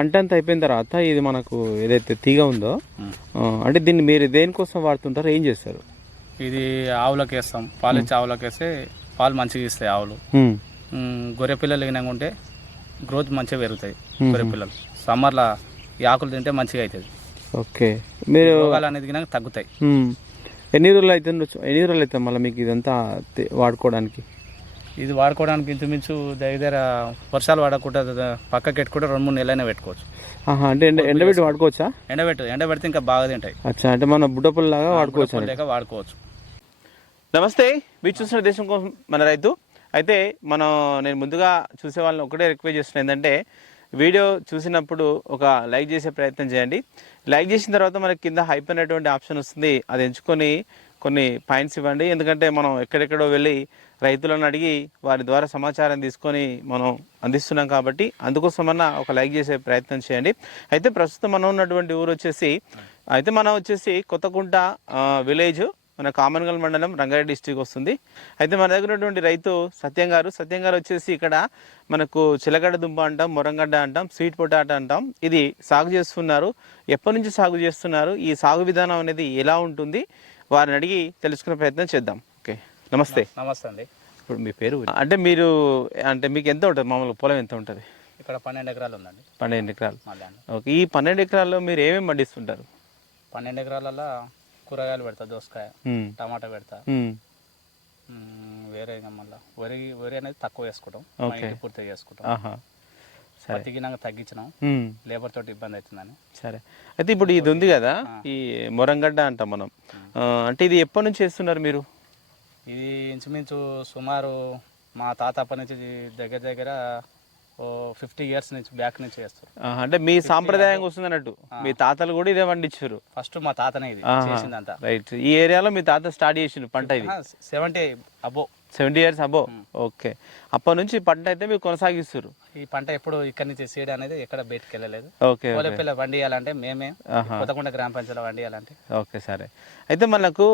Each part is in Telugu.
పంట అంతా అయిపోయిన తర్వాత ఇది మనకు ఏదైతే తీగ ఉందో అంటే దీన్ని మీరు దేనికోసం వాడుతుంటారు, ఏం చేస్తారు? ఇది ఆవులకు వేస్తాం, పాలు ఇచ్చి ఆవులకు వేస్తే పాలు మంచిగా ఇస్తాయి ఆవులు. గొర్రె పిల్లలు అయినాక ఉంటే గ్రోత్ మంచిగా పెరుగుతాయి గొర్రె పిల్లలు. సమ్మర్లో ఈ ఆకులు తింటే మంచిగా అవుతుంది. ఓకే, మీరు రోగాలు అనేది తగ్గుతాయి. ఎన్ని రోజులు అవుతుంది మళ్ళీ మీకు ఇదంతా వాడుకోవడానికి? ఇది వాడుకోవడానికి ఇంచుమించు దగ్గర వర్షాలు పడకుండా పక్కకి పెట్టుకుంటే 2-3 నెలలైనా పెట్టుకోవచ్చు. అంటే ఎండబెట్టి వాడుకోవచ్చా? ఎండబెడితే ఇంకా బాగా తింటాయి. అచ్చా, అంటే మన బుడ్డపుల్లాగా వాడుకోవచ్చు. నమస్తే, మీరు చూసిన దేశం కోసం మన రైతు. అయితే నేను ముందుగా చూసే వాళ్ళని ఒకటే రిక్వెస్ట్ చేస్తున్నా, ఏంటంటే వీడియో చూసినప్పుడు ఒక లైక్ చేసే ప్రయత్నం చేయండి. లైక్ చేసిన తర్వాత మనకి కింద హైప్ అనేటువంటి ఆప్షన్ వస్తుంది, అది ఎంచుకొని కొన్ని పాయింట్స్ ఇవ్వండి. ఎందుకంటే మనం ఎక్కడెక్కడో వెళ్ళి రైతులను అడిగి వారి ద్వారా సమాచారం తీసుకొని మనం అందిస్తున్నాం కాబట్టి అందుకోసమన్నా ఒక లైక్ చేసే ప్రయత్నం చేయండి. అయితే ప్రస్తుతం మనం ఉన్నటువంటి ఊరు వచ్చేసి కొత్తకుంట విలేజ్, మన కామన్గల్ మండలం, రంగారెడ్డి డిస్ట్రిక్ట్ వస్తుంది. అయితే మన దగ్గర ఉన్నటువంటి రైతు సత్యం గారు వచ్చేసి ఇక్కడ మనకు చిలగడ్డ దుంప అంటాం, మొరంగడ్డ అంటాం, స్వీట్ పొటాటో అంటాం, ఇది సాగు చేస్తున్నారు. ఎప్పటి నుంచి సాగు చేస్తున్నారు, ఈ సాగు విధానం అనేది ఎలా ఉంటుంది, వారిని అడిగి తెలుసుకునే ప్రయత్నం చేద్దాం. ఓకే, నమస్తే. నమస్తే అండి. ఇప్పుడు మీ పేరు అంటే మీకు ఎంత ఉంటుంది, మామూలు పొలం ఎంత ఉంటుంది? ఇక్కడ 12 ఎకరాలు ఉందండి. 12 ఎకరాలు. ఓకే, ఈ 12 ఎకరాల్లో మీరు ఏమేమి పండిస్తుంటారు? 12 ఎకరాలలో కూరగాయలు పెడతా, దోసకాయ, టమాటా పెడతా. వేరే మళ్ళీ వరి అనేది తక్కువ వేసుకుంటాం, పూర్తిగా చేసుకుంటాం. పత్తికినాక తగ్గించినాం, లేబర్ తోటి ఇబ్బంది అవుతుందని. సరే, అయితే ఇప్పుడు ఇది ఉంది కదా, ఈ మొరంగడ్డ అంటాం మనం, అంటే ఇది ఎప్పటి నుంచి చేస్తున్నారు మీరు? ఇది ఇంచుమించు సుమారు మా తాత అప్పటి నుంచి దగ్గర 50 years నుంచి బ్యాక్ నుంచి చేస్తారు. అంటే మీ సాంప్రదాయం వస్తుంది అన్నట్టు, మీ తాతలు కూడా ఇదే పండించారు? ఫస్ట్ మా తాతనే ఇది చేసిందంతా. రైట్, ఈ ఏరియాలో మీ తాత స్టార్ట్ చేసిండు పంట? ఇది 70 years అబో. ఓకే, అప్పటి నుంచి పంట అయితే మీరు కొనసాగిస్తారు? ఈ పంట ఎప్పుడు ఇక్కడ నుంచి సీడ్ అనేది ఎక్కడ బయటకు వెళ్ళలేదు. ఓకే, పిల్ల వండియాలంటే మేమే కొత్తకుంట గ్రామ పంచాయతీలో వండియాలంటే. ఓకే, సరే. అయితే మనకు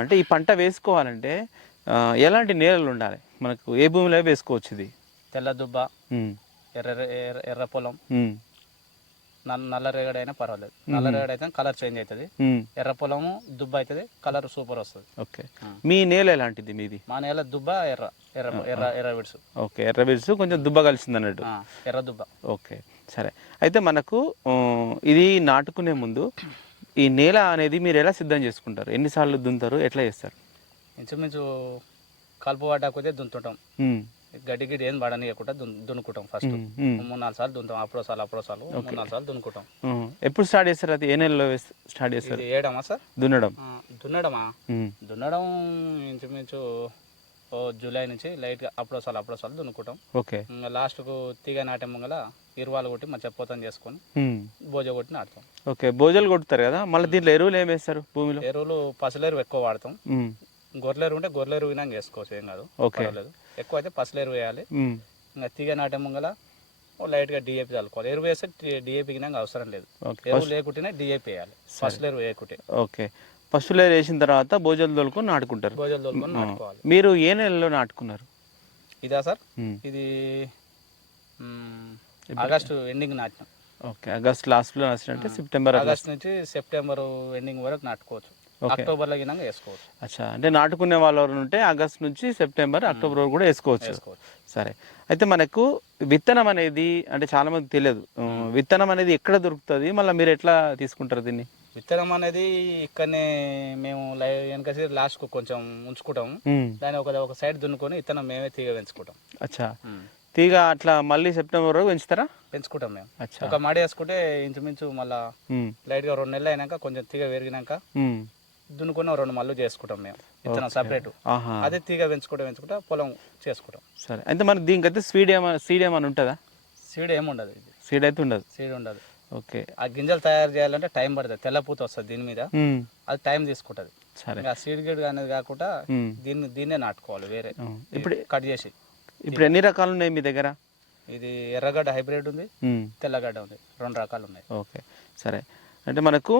అంటే ఈ పంట వేసుకోవాలంటే ఎలాంటి నేలలు ఉండాలి మనకు, ఏ భూమిలో వేసుకోవచ్చు? ఇది తెల్ల దుబ్బ, ఎర్ర పొలం, నల్ల రేగడి అయినా పర్వాలేదు. నల్ల రేగడి అయితే కలర్ చేంజ్ అవుతుంది, ఎర్ర పొలము దుబ్బ అవుతుంది, కలర్ సూపర్ వస్తుంది. ఓకే, మీ నేల ఎలాంటిది మీది? మా నేల దుబ్బ ఎర్ర విడుసు. ఓకే, ఎర్ర విడుసు కొంచెం దుబ్బ కలిసింది అన్నట్టు, ఎర్ర దుబ్బ. ఓకే, సరే. అయితే మనకు ఇది నాటుకునే ముందు ఈ నేల అనేది మీరు ఎలా సిద్ధం చేసుకుంటారు? ఎన్నిసార్లు దున్నుతారు, ఎట్లా చేస్తారు? ఇంచుమించు కలుపు పడ్డాకపోతే దున్నుతుంటాం, గడ్డి గిడ్డి ఏం పడనీయకుండా దున్నుకుంటాం. ఫస్ట్ 3-4 సార్లు దున్నుతాం, అప్పుడో సార్లు 3-4 సార్లు దున్నుకుంటాం. ఎప్పుడు స్టార్ట్ చేస్తారు? అది ఏ నెలలో స్టార్ట్ చేస్తారు? ఏడమా సార్ దున్నడమా? దున్నడం ఇంచుమించు జూలై నుంచి లైట్గా అప్పుడో సార్లు దున్నుకుంటాం. ఓకే, లాస్ట్కు తీగ నాటే ముంగల ఇరువాలు కొట్టి మంచిగా పోతం చేసుకొని బోజ కొట్టి నాటుతాం. ఓకే, బోజలు కొట్టుతారు కదా, మళ్ళీ దీంట్లో ఎరువులు ఏం వేస్తారు? భూమిలో ఎరువులు పసులేరు ఎక్కువ వాడతాం. గొర్రెలు ఉంటే గొర్రెలు వినాక వేసుకోవచ్చు, ఏం కాదు, పర్వాలేదు. ఎక్కువ అయితే పసులేరు వేయాలి. ఇంకా తీగ నాటే ముంగల లైట్గా డిఏపి చల్లుకోవాలి. ఎరువు వేస్తే డిఏపి గినాక అవసరం లేదు, ఎరువు లేకుంటేనే డిఏపి వేయాలి, పసులేరు వేయకుంటే. ఓకే, పసులేరు వేసిన తర్వాత బోజలు తోలుకొని నాటుకుంటారు. బోజలు తోలుకొని నాటుకోవాలి. మీరు ఏ నెలలో నాటుకున్నారు? ఇదా సార్, ఇది ఆగస్టు ఎండింగ్ నాటినాం. ఓకే, ఆగస్ట్ లాస్ట్లో నాటినంటే సెప్టెంబర్, ఆగస్ట్ నుంచి సెప్టెంబర్ ఎండింగ్ వరకు నాటుకోవచ్చు, అక్టోబర్లో గినాక వేసుకోవచ్చు. అచ్చా, అంటే నాటుకునే వాళ్ళు ఉంటే ఆగస్ట్ నుంచి సెప్టెంబర్, అక్టోబర్ వరకు కూడా వేసుకోవచ్చు. సరే, అయితే మనకు విత్తనం అనేది అంటే చాలా మంది తెలియదు, విత్తనం అనేది ఎక్కడ దొరుకుతుంది, మళ్ళీ మీరు ఎట్లా తీసుకుంటారు దీన్ని? విత్తనం అనేది ఇక్కడనే మేము వెనక లాస్ట్కు కొంచెం ఉంచుకుంటాం, దాన్ని ఒక సైడ్ దున్నుకొని విత్తనం మేమే తీగ పెంచుకుంటాం. అచ్చా, తీగ అట్లా మళ్ళీ సెప్టెంబర్ వరకు పెంచుకుంటాం మేము. ఒక మడి వేసుకుంటే ఇంచుమించు మళ్ళీ లైట్గా 2 నెలలు అయినాక కొంచెం తీగ పెరిగినాక దున్నుకొని 2 మళ్ళీ చేసుకుంటాం మేము, విత్తనం సపరేట్. అదే తీగ పెంచుకుంటా పొలం చేసుకుంటాం. సరే, అయితే మనకి దీనికైతే సీడ్ ఏమైనా ఉంటుందా? సీడ్ ఏముండదు, సీడ్ అయితే ఉండదు. సీడ్ ఉండదు. ఓకే, ఆ గింజలు తయారు చేయాలంటే టైం పడుతుంది, తెల్లపూత వస్తుంది దీని మీద, అది టైం తీసుకుంటుంది. సరే, ఆ సీడ్ గిడ్ అనేది కాకుండా దీన్నే నాటుకోవాలి వేరే, ఇప్పుడు కట్ చేసి. ఇప్పుడు ఎన్ని రకాలు ఉన్నాయి మీ దగ్గర? ఇది ఎర్రగడ్డ హైబ్రిడ్ ఉంది, తెల్లగడ్డ ఉంది, 2 రకాలు ఉన్నాయి. ఓకే, సరే. అంటే మనకు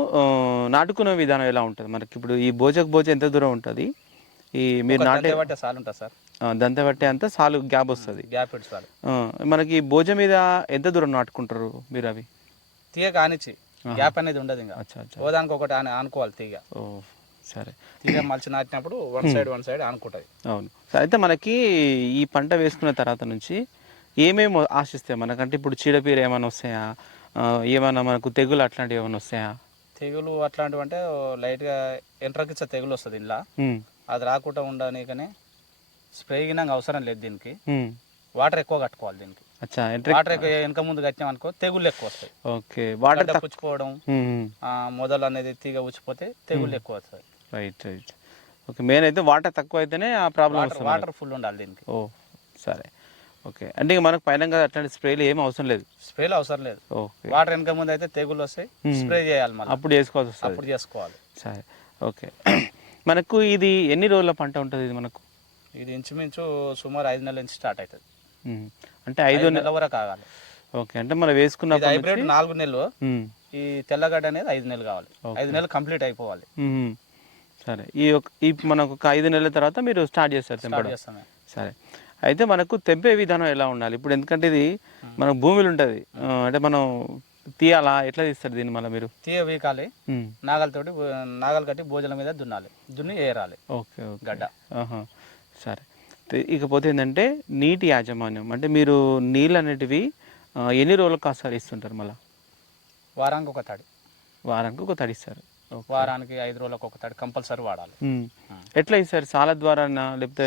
నాటుకునే విధానం ఎలా ఉంటుంది మనకి? ఇప్పుడు ఈ బోజ ఎంత దూరం ఉంటుంది? ఈ మీరు నాటే సాల్ ఉంటుంది సార్, దంత పట్టే అంతా సాలు గ్యాప్ వస్తుంది. గ్యాప్ ఇడ్చాలి. మనకి భోజ మీద ఎంత దూరం నాటుకుంటారు మీరు అవి? తీగ కానిచ్చి గ్యాప్ అనేది ఉండదు ఇంకా. ఓదానికి ఒకటి ఆనుకోవాలి తీగ. ఓ సరే. తీగ మలిచి నాటినప్పుడు వన్ సైడ్ ఆనుకుంటుంది. అవును. అయితే మనకి ఈ పంట వేసుకున్న తర్వాత నుంచి ఏమేమి ఆశిస్తాయి మనకంటే? ఇప్పుడు చీడపీర ఏమైనా వస్తాయా, ఏమైనా మనకు తెగులు అట్లాంటివి ఏమైనా వస్తాయా? తెగులు అట్లాంటివి అంటే లైట్గా ఎంట్రకిచ్చే తెగులు వస్తుంది ఇలా. అది రాకుండా ఉండడానికనే స్ప్రే గినంగా అవసరం లేదు దీనికి. వాటర్ ఎక్కువ కట్టుకోవాలి దీనికి. వాటర్ ఎక్కువ వెనక ముందు కట్టినాం అనుకో తెగుళ్ళు ఎక్కువ వస్తాయి. ఓకే. వాటర్ పుచ్చిపోవడం, మొదలు అనేది తీగ ఉచ్చిపోతే తెగుళ్ళు ఎక్కువ వస్తాయి. రైట్. ఓకే. మెయిన్ అయితే వాటర్ తక్కువ అయితేనే ఆ ప్రాబ్లం వస్తుంది. వాటర్ ఫుల్ ఉండాలి దీనికి. ఓ సరే. ఓకే. అంటే ఇక మనకు పైన అట్లాంటి స్ప్రేలు ఏం అవసరం లేదు. స్ప్రేలు అవసరం లేదు. ఓకే. వాటర్ వెనక ముందు అయితే తెగుళ్ళు వస్తాయి, స్ప్రే చేయాలి మళ్ళీ. అప్పుడు చేసుకోవాల్సి వస్తుంది. అప్పుడు చేసుకోవాలి. సరే. ఓకే. మనకు ఇది ఎన్ని రోజుల పంట ఉంటుంది ఇది మనకు? ఇది ఇంచుమించు సుమారు 5 నెలల నుంచి స్టార్ట్ అవుతుంది. అంటే 5 నెలల వరకు కావాలి. ఓకే. అంటే మనం వేసుకున్న హైబ్రిడ్ 4 నెలలు, ఈ తెల్లగడ్డ అనేది 5 నెలలు కావాలి. 5 నెలలు కంప్లీట్ అయిపోవాలి. సరే. ఈ మనకు ఒక 5 నెలల తర్వాత మీరు స్టార్ట్ చేస్తారు తెంపడం. సరే. అయితే మనకు తెంపే విధానం ఎలా ఉండాలి? ఇప్పుడు ఎందుకంటే ఇది మన భూమిలో ఉంటుంది, అంటే మనం తీయాలా, ఎట్లా తీస్తారు దీన్ని? మళ్ళీ మీరు తీయ వీకాలి, నాగలు కట్టి భోజనం మీద దున్ని ఏరాలి. ఓకే. గడ్డ. సరే. ఇకపోతే ఏంటంటే నీటి యాజమాన్యం, అంటే మీరు నీళ్ళు అనేటివి ఎన్ని రోజులకు ఒకసారి ఇస్తుంటారు? మళ్ళీ వారానికి ఒక తడి ఇస్తారు. వారానికి 5 రోజులకు ఒక తడి కంపల్సరీ వాడాలి. ఎట్లా ఇస్తారు? సాల ద్వారా లేకపోతే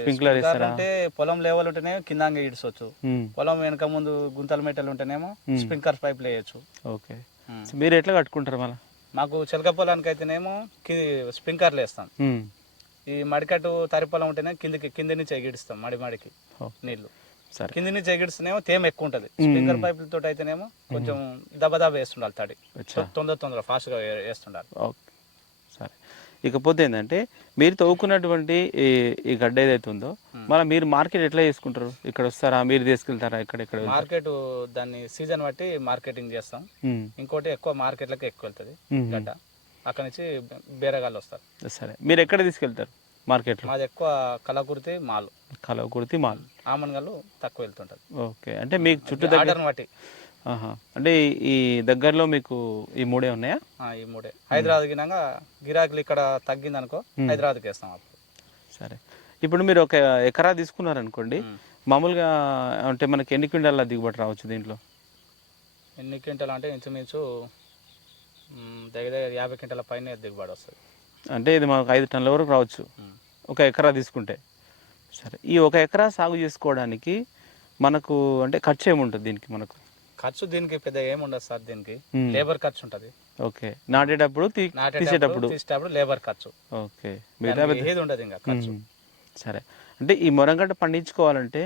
స్ప్రింక్లర్ ఇస్తారా? అంటే పొలం లెవెల్ ఉంటేనే కింద ఇడ్చవచ్చు. పొలం వెనక ముందు గుంతల మెట్టలు ఉంటేనేమో స్ప్రింక్లర్ పైప్ వేయచ్చు. ఓకే. మీరు ఎట్లా కట్టుకుంటారు? మళ్ళీ మాకు చిలక పొలానికి అయితేనేమో స్ప్రింక్లర్లు వేస్తాం. ఈ మడికట్టు తరి పొలం ఉంటేనే కింది నుంచి ఎగిడిస్తాం. మడికి నీళ్లు కింది నుంచి ఎగిడిస్తేనేమో తేమ ఎక్కువ ఉంటుంది. స్ప్రింక్లర్ పైపులతో అయితేనేమో కొంచెం దబదబ వేస్తుండాలి, తడి తొందర ఫాస్ట్గా వేస్తుండాలి. సరే. ఇకపోతే ఏంటంటే మీరు తవ్వుకున్నటువంటి ఈ గడ్డ ఏదైతే ఉందో మళ్ళీ మీరు మార్కెట్ ఎట్లా చేసుకుంటారు? ఇక్కడ వస్తారా, మీరు తీసుకెళ్తారా? ఇక్కడ మార్కెట్ దాన్ని సీజన్ బట్టి మార్కెటింగ్ చేస్తాం. ఇంకోటి ఎక్కువ మార్కెట్లకి ఎక్కువ వెళ్తుంది గడ్డ, అక్కడ నుంచి బేరగాళ్ళు వస్తారు. సరే. మీరు ఎక్కడ తీసుకెళ్తారు మార్కెట్లో? మాది ఎక్కువ కలకుర్తి మాల్, ఆమన్గల్లు తక్కువ వెళ్తుంటది. ఓకే. అంటే మీకు చుట్టూ ఆర్డర్ బట్టి. అంటే ఈ దగ్గరలో మీకు ఈ 3 ఉన్నాయా? ఈ 3. హైదరాబాద్ గినాక గిరాకులు ఇక్కడ తగ్గింది అనుకో హైదరాబాద్కి వేస్తాం అప్పుడు. సరే. ఇప్పుడు మీరు ఒక ఎకరా తీసుకున్నారనుకోండి, మామూలుగా అంటే మనకి ఎన్ని క్వింటాల దిగుబడి రావచ్చు దీంట్లో? ఎన్ని క్వింటాలు అంటే ఇంచుమించు దగ్గర 50 క్వింటాల పైన దిగుబడి వస్తుంది. అంటే ఇది మాకు 5 టన్నుల వరకు రావచ్చు ఒక ఎకరా తీసుకుంటే. సరే. ఈ ఒక ఎకరా సాగు చేసుకోవడానికి మనకు అంటే ఖర్చు ఏముంటుంది దీనికి? మనకు ఖర్చు దీనికి పెద్ద ఏముండదు సార్. దీనికి లేబర్ ఖర్చు ఉంటుంది. ఓకే. నాటేటప్పుడు తీసేటప్పుడు లేబర్ ఖర్చు. ఓకే. ఏది ఉండదు ఇంకా ఖర్చు. సరే. అంటే ఈ మొరంగడ్డ పండించుకోవాలంటే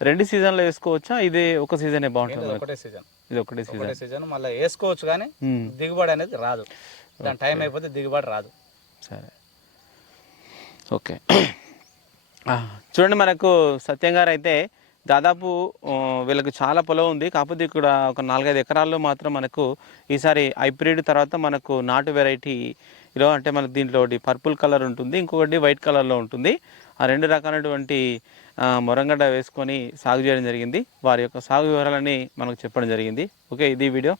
2 సీజన్లో వేసుకోవచ్చా? ఇదే ఒక సీజనే బాగుంటుంది? ఒకటే సీజన్. ఇది ఒకటే సీజన్ మళ్ళీ వేసుకోవచ్చు, కానీ దిగుబడి అనేది రాదు. దాని టైం అయిపోతే దిగుబడి రాదు. సరే. ఓకే. చూడండి, మనకు సత్యం గారు అయితే దాదాపు వీళ్ళకి చాలా పొలం ఉంది. కాకపోతే ఇక్కడ ఒక 4-5 ఎకరాల్లో మాత్రం మనకు ఈసారి హైబ్రిడ్ తర్వాత మనకు నాటు వెరైటీలో, అంటే మనకు దీంట్లో ఒకటి పర్పుల్ కలర్ ఉంటుంది, ఇంకొకటి వైట్ కలర్లో ఉంటుంది. ఆ 2 రకాలైనటువంటి మొరంగడ్డ వేసుకొని సాగు చేయడం జరిగింది. వారి యొక్క సాగు వివరాలని మనకు చెప్పడం జరిగింది. ఓకే. ఇది వీడియో.